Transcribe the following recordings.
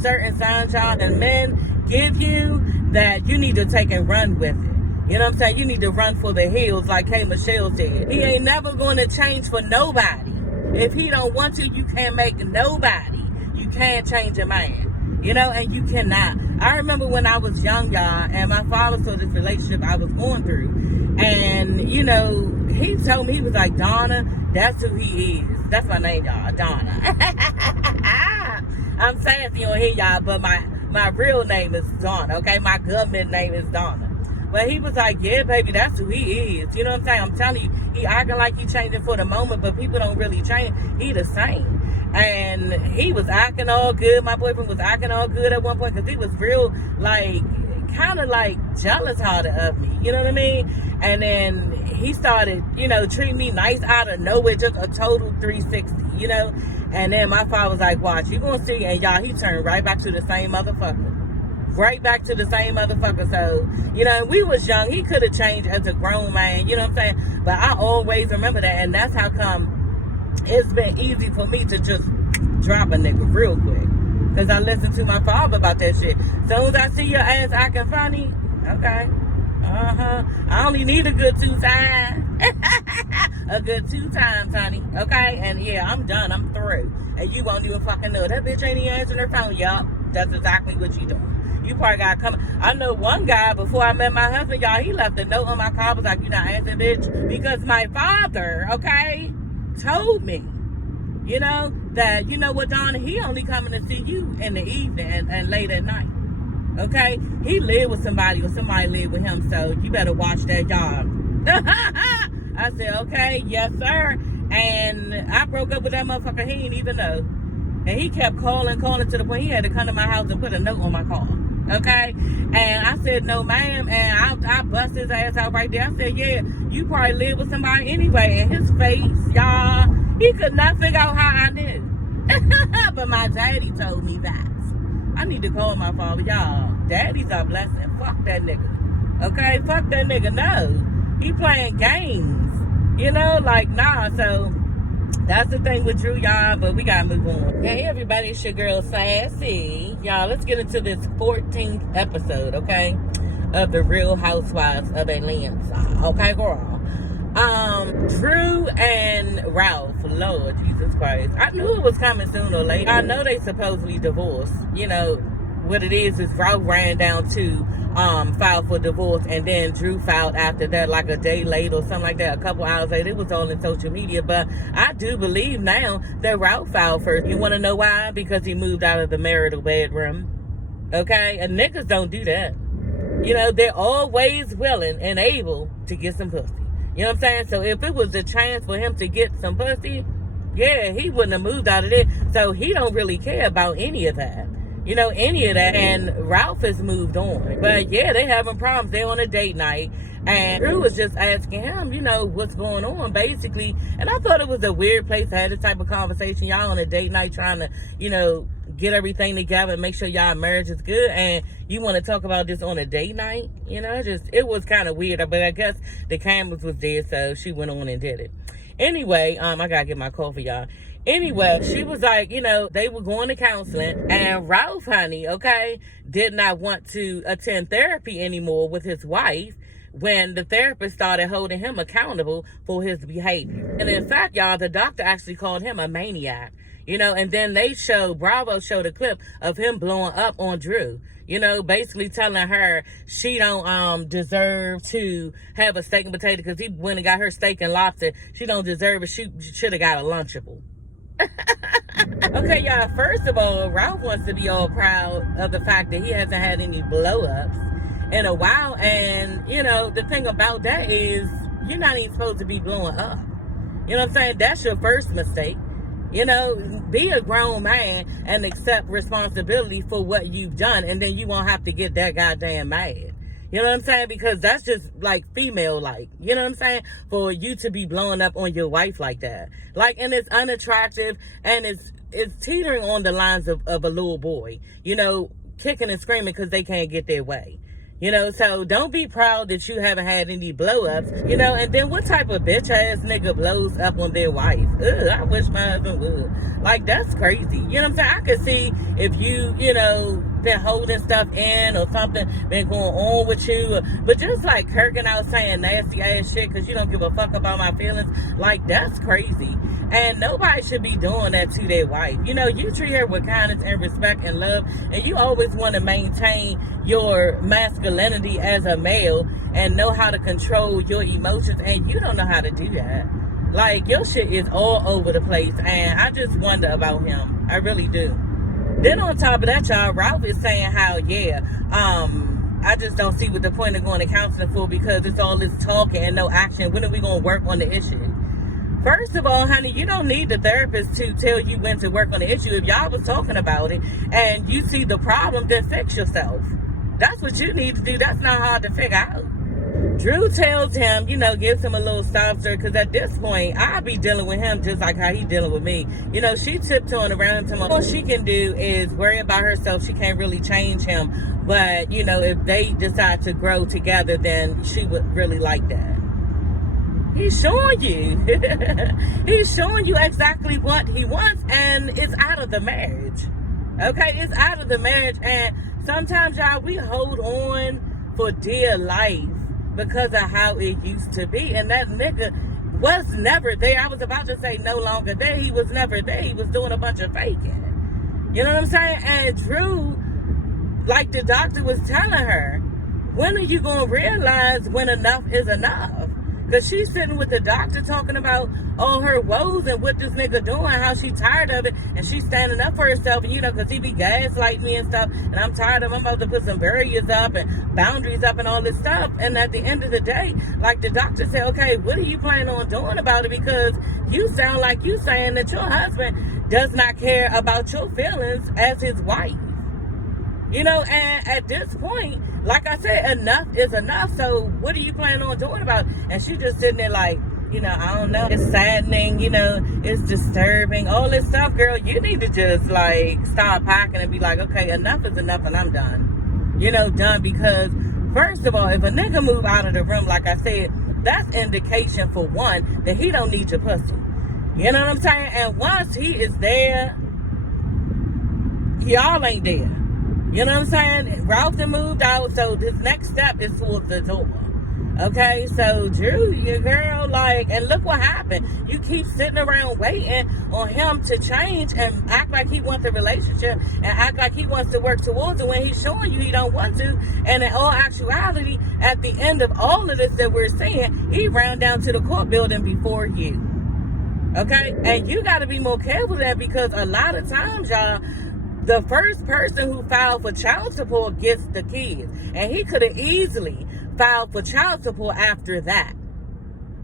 certain signs, y'all, and men give you that you need to take and run with it. You know what I'm saying? You need to run for the hills, like K. Michelle said. He ain't never going to change for nobody. If he don't want to, you can't make nobody. You can't change a man. You know, and you cannot. I remember when I was young, y'all, and my father saw this relationship I was going through. And, you know, he told me, he was like, Donna, that's who he is. That's my name, y'all, Donna. I'm sassy on here, y'all, but my real name is Donna, okay? My government name is Donna. But he was like, yeah, baby, that's who he is. You know what I'm saying? I'm telling you, he acting like he changing for the moment, but people don't really change. He the same. And he was acting all good. My boyfriend was acting all good at one point because he was real, like, kind of like jealous-hearted of me. You know what I mean? And then he started, you know, treating me nice out of nowhere, just a total 360, you know? And then my father was like, watch, you gonna see. And y'all, he turned right back to the same motherfucker. Right back to the same motherfucker. So, you know, we was young. He could have changed as a grown man, you know what I'm saying? But I always remember that, and that's how come it's been easy for me to just drop a nigga real quick. Because I listened to my father about that shit. Soon as I see your ass acting funny, okay. I only need a good 2 times. A good 2 times, honey. Okay? And yeah, I'm done. I'm through. And you won't even fucking know. That bitch ain't even answering her phone. Yup. That's exactly what you doing. You probably got to come. I know one guy, before I met my husband, y'all, he left a note on my car. Was like, you not answering, bitch. Because my father, okay, told me, you know, that, you know what, Donna, he only coming to see you in the evening and late at night. Okay? He lived with somebody or somebody lived with him, so you better watch that job. I said, okay, yes, sir. And I broke up with that motherfucker. He didn't even know. And he kept calling to the point he had to come to my house and put a note on my car. Okay? And I said, no, ma'am. And I bust his ass out right there. I said, yeah, you probably live with somebody anyway. And his face, y'all, he could not figure out how I knew. But my daddy told me that. I need to call my father. Y'all, daddy's a blessing. Fuck that nigga. Okay? Fuck that nigga. No. He playing games. You know? Like, nah. So that's the thing with Drew, y'all, but we gotta move on. Hey, everybody, it's your girl, Sassy. Y'all, let's get into this 14th episode, okay, of the Real Housewives of Atlanta. Okay, girl? Drew and Ralph, Lord Jesus Christ. I knew it was coming sooner or later. I know they supposedly divorced. You know, what it is Ralph ran down to filed for divorce, and then Drew filed after that, like a day late or something like that, a couple hours later. It was all in social media, but I do believe now that Ralph filed first. You want to know why? Because he moved out of the marital bedroom. Okay? And niggas don't do that. You know, they're always willing and able to get some pussy. You know what I'm saying? So if it was a chance for him to get some pussy, yeah, he wouldn't have moved out of there. So he don't really care about any of that. You know, any of that. And Ralph has moved on. But yeah, they having problems. They're on a date night. And Drew was just asking him, you know, what's going on, basically. And I thought it was a weird place to have this type of conversation. Y'all on a date night trying to, you know, get everything together and make sure y'all marriage is good. And you want to talk about this on a date night? You know, it was kind of weird. But I guess the cameras was there, so she went on and did it. Anyway, I got to get my coffee, y'all. Anyway, she was like, you know, they were going to counseling, and Ralph, honey, okay, did not want to attend therapy anymore with his wife when the therapist started holding him accountable for his behavior. And in fact, y'all, the doctor actually called him a maniac, you know, and then Bravo showed a clip of him blowing up on Drew. You know, basically telling her she don't deserve to have a steak and potato because he went and got her steak and lobster. She don't deserve it. She should have got a Lunchable. Okay, y'all, first of all, Ralph wants to be all proud of the fact that he hasn't had any blow-ups in a while. And, you know, the thing about that is you're not even supposed to be blowing up. You know what I'm saying? That's your first mistake. You know, be a grown man and accept responsibility for what you've done, and then you won't have to get that goddamn mad. You know what I'm saying? Because that's just like female-like. You know what I'm saying? For you to be blowing up on your wife like that. Like, and it's unattractive, and it's teetering on the lines of a little boy. You know, kicking and screaming because they can't get their way. You know, so don't be proud that you haven't had any blow-ups, you know. And then what type of bitch-ass nigga blows up on their wife? Ugh, I wish my husband would. Like, that's crazy. You know what I'm saying? I could see if you, you know, been holding stuff in or something been going on with you. But just like kirking out saying nasty-ass shit because you don't give a fuck about my feelings, like, that's crazy. And nobody should be doing that to their wife. You know, you treat her with kindness and respect and love, and you always want to maintain your masculinity as a male and know how to control your emotions, and you don't know how to do that. Like, your shit is all over the place, and I just wonder about him. I really do. Then on top of that, y'all, Ralph is saying how, I just don't see what the point of going to counseling for because it's all this talking and no action. When are we going to work on the issue? First of all, honey, you don't need the therapist to tell you when to work on the issue. If y'all was talking about it and you see the problem, then fix yourself. That's what you need to do. That's not hard to figure out. Drew tells him, you know, gives him a little soft stir, because at this point, I'll be dealing with him just like how he dealing with me. You know, she tiptoeing around him. All she can do is worry about herself. She can't really change him. But, you know, if they decide to grow together, then she would really like that. He's showing you. He's showing you exactly what he wants, and it's out of the marriage. Okay? It's out of the marriage, and sometimes, y'all, we hold on for dear life because of how it used to be, and that nigga was never there. I was about to say no longer there. He was never there. He was doing a bunch of faking. You know what I'm saying? And Drew, like the doctor was telling her, when are you going to realize when enough is enough? Because she's sitting with the doctor talking about all her woes and what this nigga doing, how she tired of it, and she's standing up for herself, and you know, because he be gaslighting me and stuff, and I'm tired of him. I'm about to put some barriers up and boundaries up and all this stuff. And at the end of the day, like the doctor said, okay, what are you planning on doing about it? Because you sound like you saying that your husband does not care about your feelings as his wife. You know, and at this point, like I said, enough is enough. So what are you planning on doing about it? And she just sitting there like, you know, I don't know. It's saddening, you know, it's disturbing, all this stuff, girl. You need to just like stop packing and be like, okay, enough is enough and I'm done. You know, done. Because first of all, if a nigga move out of the room, like I said, that's indication for one, that he don't need your pussy. You know what I'm saying? And once he is there, y'all ain't there. You know what I'm saying? Ralph done moved out, so this next step is towards the door. Okay, so Drew, your girl, like, and look what happened. You keep sitting around waiting on him to change and act like he wants a relationship and act like he wants to work towards it when he's showing you he don't want to. And in all actuality, at the end of all of this that we're seeing, he ran down to the court building before you. Okay, and you got to be more careful of that, because a lot of times, y'all, the first person who filed for child support gets the kids. And he could have easily filed for child support after that.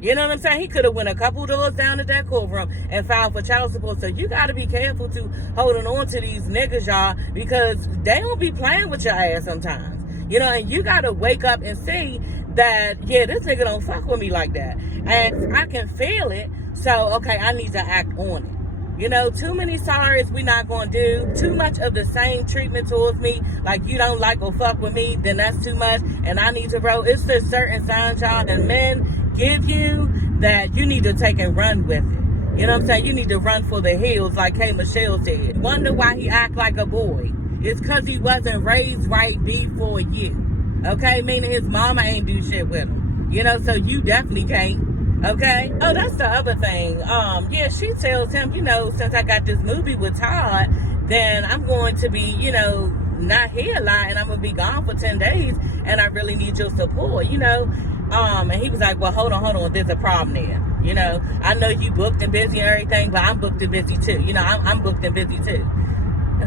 You know what I'm saying? He could have went a couple doors down to that courtroom and filed for child support. So you got to be careful to holding on to these niggas, y'all, because they don't be playing with your ass sometimes. You know, and you got to wake up and see that, yeah, this nigga don't fuck with me like that. And I can feel it. So, okay, I need to act on it. You know, too many sorries we not going to do. Too much of the same treatment towards me. Like, you don't like or fuck with me, then that's too much. And I need to grow. It's just certain signs, y'all, and men give you that you need to take and run with it. You know what I'm saying? You need to run for the hills, like K. Michelle said. Wonder why he act like a boy. It's because he wasn't raised right before you. Okay? Meaning his mama ain't do shit with him. You know, so you definitely can't. Okay. Oh, that's the other thing. Yeah, she tells him, you know, since I got this movie with Todd, then I'm going to be, you know, not here a lot, and I'm going to be gone for 10 days, and I really need your support, you know. And he was like, well, hold on, there's a problem there. You know, I know you booked and busy and everything, but I'm booked and busy too. You know, I'm booked and busy too.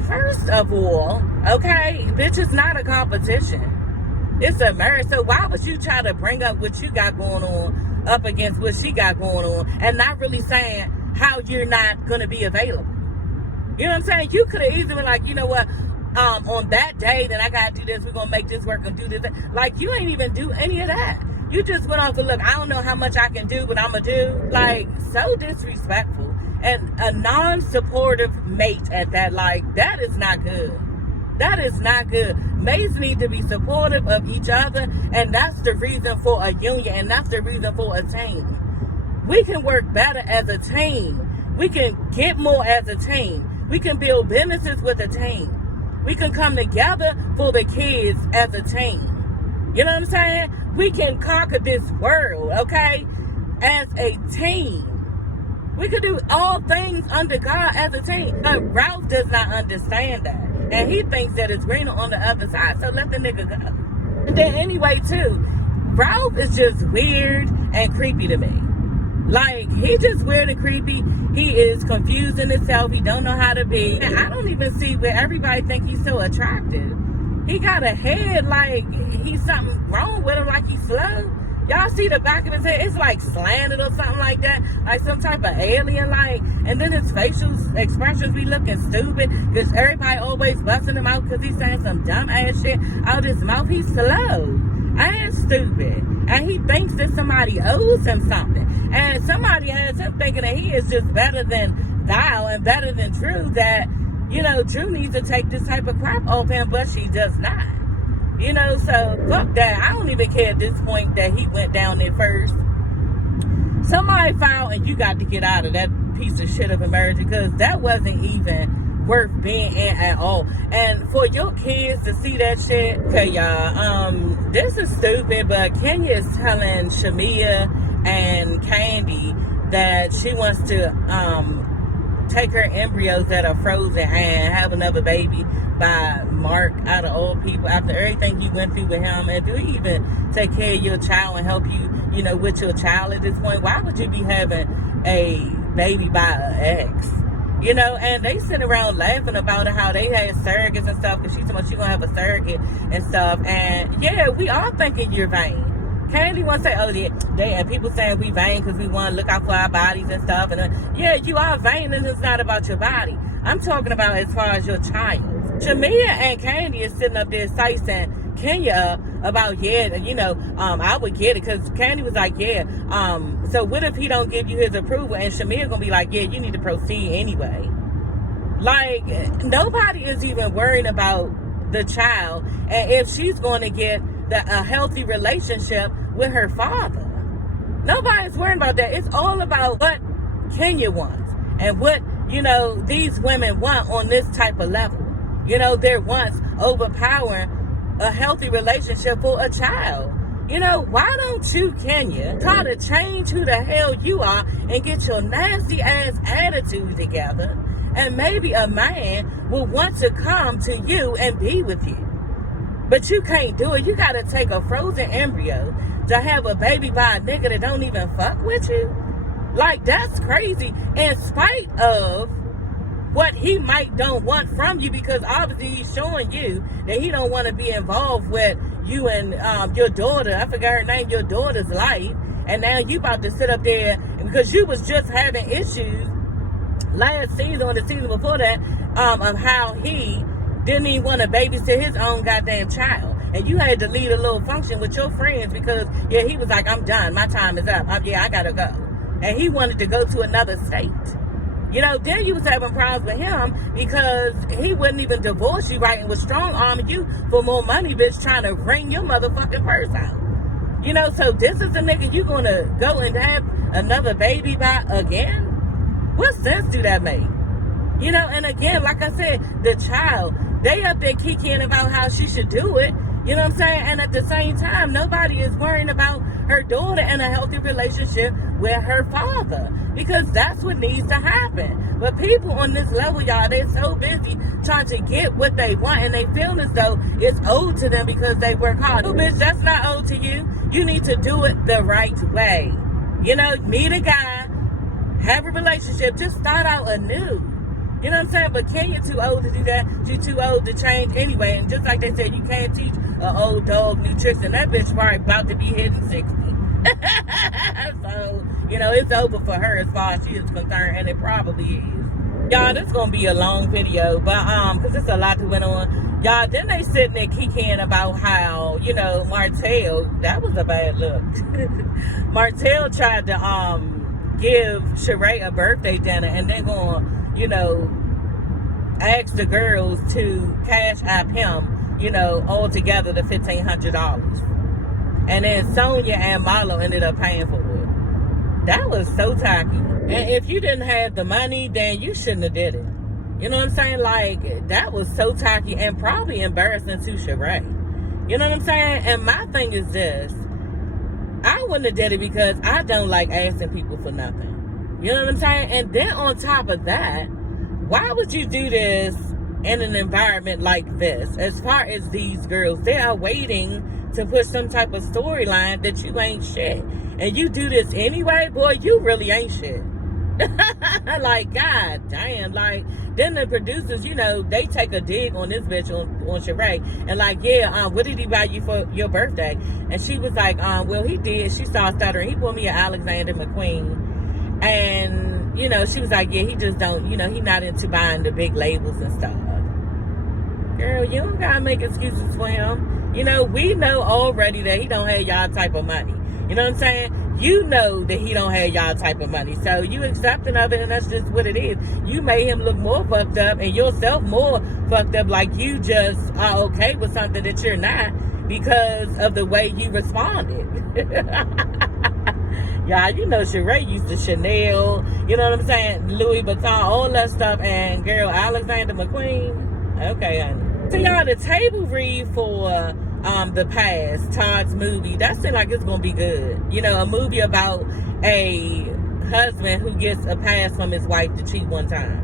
First of all, okay, bitch, it's not a competition. It's a marriage. So why would you try to bring up what you got going on up against what she got going on, and not really saying how you're not going to be available? You know what I'm saying? You could have easily been like, you know what, on that day that I got to do this, we're going to make this work and do this. Like, you ain't even do any of that. You just went off and look, I don't know how much I can do, but I'm going to do. Like, so disrespectful. And a non-supportive mate at that, like, that is not good. That is not good. Mates need to be supportive of each other, and that's the reason for a union, and that's the reason for a team. We can work better as a team. We can get more as a team. We can build businesses with a team. We can come together for the kids as a team. You know what I'm saying? We can conquer this world, okay, as a team. We could do all things under God as a team. But Ralph does not understand that. And he thinks that it's greener on the other side, so let the nigga go. And then anyway, too, Ralph is just weird and creepy to me. Like, he just weird and creepy. He is confusing himself. He don't know how to be. And I don't even see where everybody think he's so attractive. He got a head like he's something wrong with him, like he's slow. Y'all see the back of his head? It's like slanted or something like that. Like some type of alien like. And then his facial expressions be looking stupid. Because everybody always busting him out because he's saying some dumb ass shit out his mouth. He's slow and stupid. And he thinks that somebody owes him something. And somebody has him thinking that he is just better than Dial and better than Drew. That, you know, Drew needs to take this type of crap off him, but she does not. You know, so fuck that. I don't even care at this point that he went down there first. Somebody filed and you got to get out of that piece of shit of a marriage because that wasn't even worth being in at all. And for your kids to see that shit, okay, y'all, this is stupid, but Kenya is telling Shamia and Candy that she wants to take her embryos that are frozen and have another baby by Mark out of all people after everything he went through with him. And do he even take care of your child and help you, you know, with your child at this point? Why would you be having a baby by an ex? You know, and they sit around laughing about it, how they had surrogates and stuff, because she's talking about she gonna have a surrogate and stuff. And yeah, we all thinking you're vain. Candy wants to say, oh, yeah, and people saying we vain because we want to look out for our bodies and stuff. And yeah, you are vain, and it's not about your body. I'm talking about as far as your child. Shamia and Candy is sitting up there slicing Kenya about, yeah, you know, I would get it, because Candy was like, yeah, so what if he don't give you his approval? And Shamia gonna be like, yeah, you need to proceed anyway. Like, nobody is even worrying about the child and if she's going to get a healthy relationship with her father. Nobody's worrying about that. It's all about what Kenya wants and what, you know, these women want on this type of level. You know, their wants overpowering a healthy relationship for a child. You know, why don't you, Kenya, try to change who the hell you are and get your nasty ass attitude together, and maybe a man will want to come to you and be with you. But you can't do it. You got to take a frozen embryo to have a baby by a nigga that don't even fuck with you. Like, that's crazy. In spite of what he might don't want from you, because obviously he's showing you that he don't want to be involved with you and your daughter. I forgot her name, your daughter's life. And now you about to sit up there because you was just having issues last season or the season before that of how he didn't even want to babysit his own goddamn child. And you had to lead a little function with your friends because, yeah, he was like, I'm done. My time is up. I gotta go. And he wanted to go to another state. You know, then you was having problems with him because he wouldn't even divorce you right and was strong-arming you for more money, bitch, trying to bring your motherfucking purse out. You know, so this is the nigga you gonna go and have another baby by again? What sense do that make? You know, and again, like I said, the child, they up there kicking about how she should do it. You know what I'm saying? And at the same time, nobody is worrying about her daughter and a healthy relationship with her father, because that's what needs to happen. But people on this level, y'all, they're so busy trying to get what they want, and they feel as though it's owed to them because they work hard. Oh, bitch, that's not owed to you. You need to do it the right way. You know, meet a guy, have a relationship, just start out anew. You know what I'm saying? But Kenya too old to do that. She too old to change anyway. And just like they said, you can't teach an old dog new tricks. And that bitch probably about to be hitting 60. So, you know, it's over for her as far as she is concerned. And it probably is. Y'all, this is going to be a long video. But, because there's a lot that went on. Y'all, then they sitting there kicking about how, you know, Martell, that was a bad look. Martell tried to, give Sheree a birthday dinner and they're going, you know, asked the girls to cash app him, all together the $1,500. And then Sonia and Marlo ended up paying for it. That was so tacky. And if you didn't have the money, then you shouldn't have did it. You know what I'm saying? Like, that was so tacky and probably embarrassing to Sheree. You know what I'm saying? And my thing is this. I wouldn't have did it because I don't like asking people for nothing. You know what I'm saying? And then on top of that, why would you do this in an environment like this? As far as these girls, they are waiting to push some type of storyline that you ain't shit. And you do this anyway, boy, you really ain't shit. Like, god damn. Like, then the producers, they take a dig on this bitch on Sheree. And like, yeah, what did he buy you for your birthday? And she was like, well, he did. She saw stuttering. He bought me an Alexander McQueen. And, she was like, yeah, he just don't, he not into buying the big labels and stuff. Girl, you don't gotta make excuses for him. We know already that he don't have y'all type of money. You know what I'm saying? You know that he don't have y'all type of money. So you accepting of it, and that's just what it is. You made him look more fucked up and yourself more fucked up, like you just are okay with something that you're not because of the way you responded. Y'all, Sheree used to Chanel, you know what I'm saying? Louis Vuitton, all that stuff. And girl, Alexander McQueen. Okay, honey. So y'all, the table read for the Past, Todd's movie, that seems like it's gonna be good. A movie about a husband who gets a pass from his wife to cheat one time.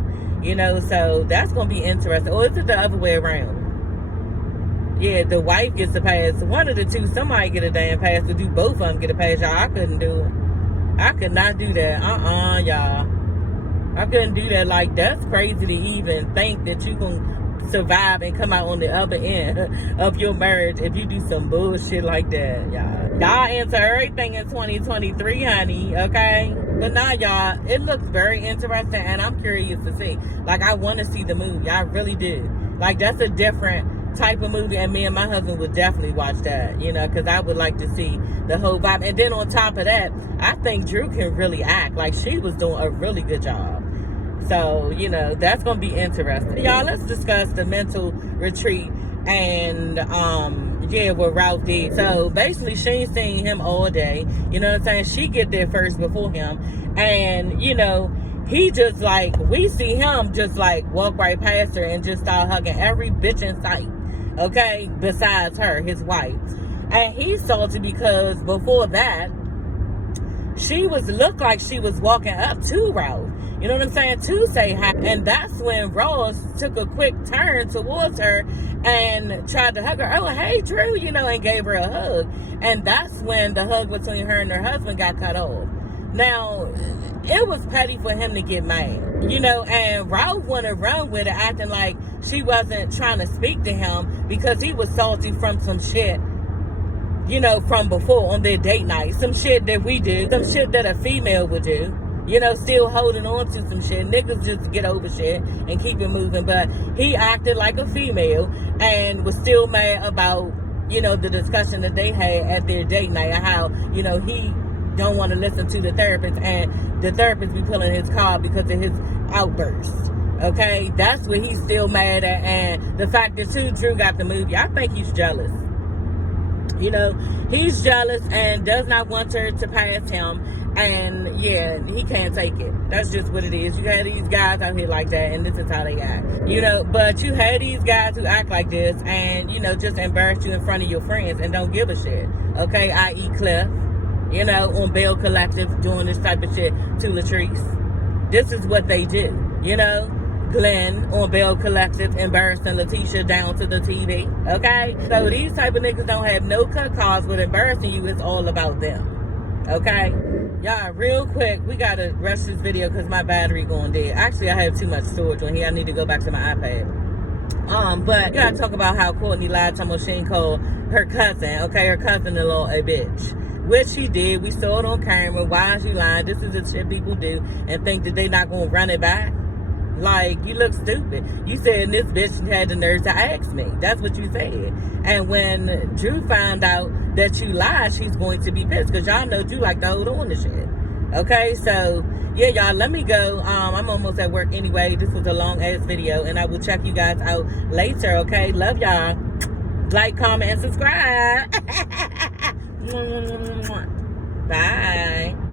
So that's gonna be interesting. Or is it the other way around? Yeah, the wife gets a pass. One of the two, somebody get a damn pass. To do both of them get a pass, y'all. I couldn't do it. I could not do that. Y'all. I couldn't do that. Like, that's crazy to even think that you can survive and come out on the other end of your marriage if you do some bullshit like that, y'all. Y'all answer everything in 2023, honey, okay? But now, y'all, it looks very interesting, and I'm curious to see. Like, I want to see the movie. I really do. Like, that's a different type of movie, and me and my husband would definitely watch that, because I would like to see the whole vibe. And then on top of that, I think Drew can really act. Like, she was doing a really good job. So, that's going to be interesting. Y'all, let's discuss the mental retreat and, what Ralph did. So, basically, she ain't seen him all day. You know what I'm saying? She get there first before him. And, he just, like, we see him just, like, walk right past her and just start hugging every bitch in sight. Okay? Besides her, his wife. And he's salty because before that, she looked like she was walking up to Ralph. You know what I'm saying? To say hi. And that's when Ross took a quick turn towards her and tried to hug her. Oh, hey, Drew, and gave her a hug. And that's when the hug between her and her husband got cut off. Now, it was petty for him to get mad, and Ralph wanted to run with it, acting like she wasn't trying to speak to him because he was salty from some shit, from before on their date night. Some shit that we do, some shit that a female would do. Still holding on to some shit. Niggas just get over shit and keep it moving. But he acted like a female and was still mad about, the discussion that they had at their date night and how, he don't want to listen to the therapist and the therapist be pulling his car because of his outbursts. Okay? That's what he's still mad at. And the fact that Drew got the movie, I think he's jealous. He's jealous and does not want her to pass him. And yeah, he can't take it. That's just what it is. You had these guys out here like that, and this is how they act. But you had these guys who act like this and, just embarrass you in front of your friends and don't give a shit. Okay? I.e. Cliff, on Bell Collective doing this type of shit to Latrice. This is what they do, Glenn on Bell Collective embarrassing Letitia down to the TV. Okay? So these type of niggas don't have no cut calls with embarrassing you. It's all about them. Okay? Y'all, real quick, we gotta rush this video because my battery going dead. Actually, I have too much storage on here. I need to go back to my iPad. But you gotta talk about how Courtney lied to Machine called her cousin, okay, her cousin-in-law a bitch. Which she did. We saw it on camera. Why is she lying? This is the shit people do and think that they not gonna run it back. Like, you look stupid. You said this bitch had the nerve to ask me. That's what you said. And when Drew found out that you lied, she's going to be pissed. Because y'all know Drew like to hold on to shit. Okay? So, yeah, y'all, let me go. I'm almost at work anyway. This was a long ass video, and I will check you guys out later. Okay, love y'all. Like, comment, and subscribe. Bye.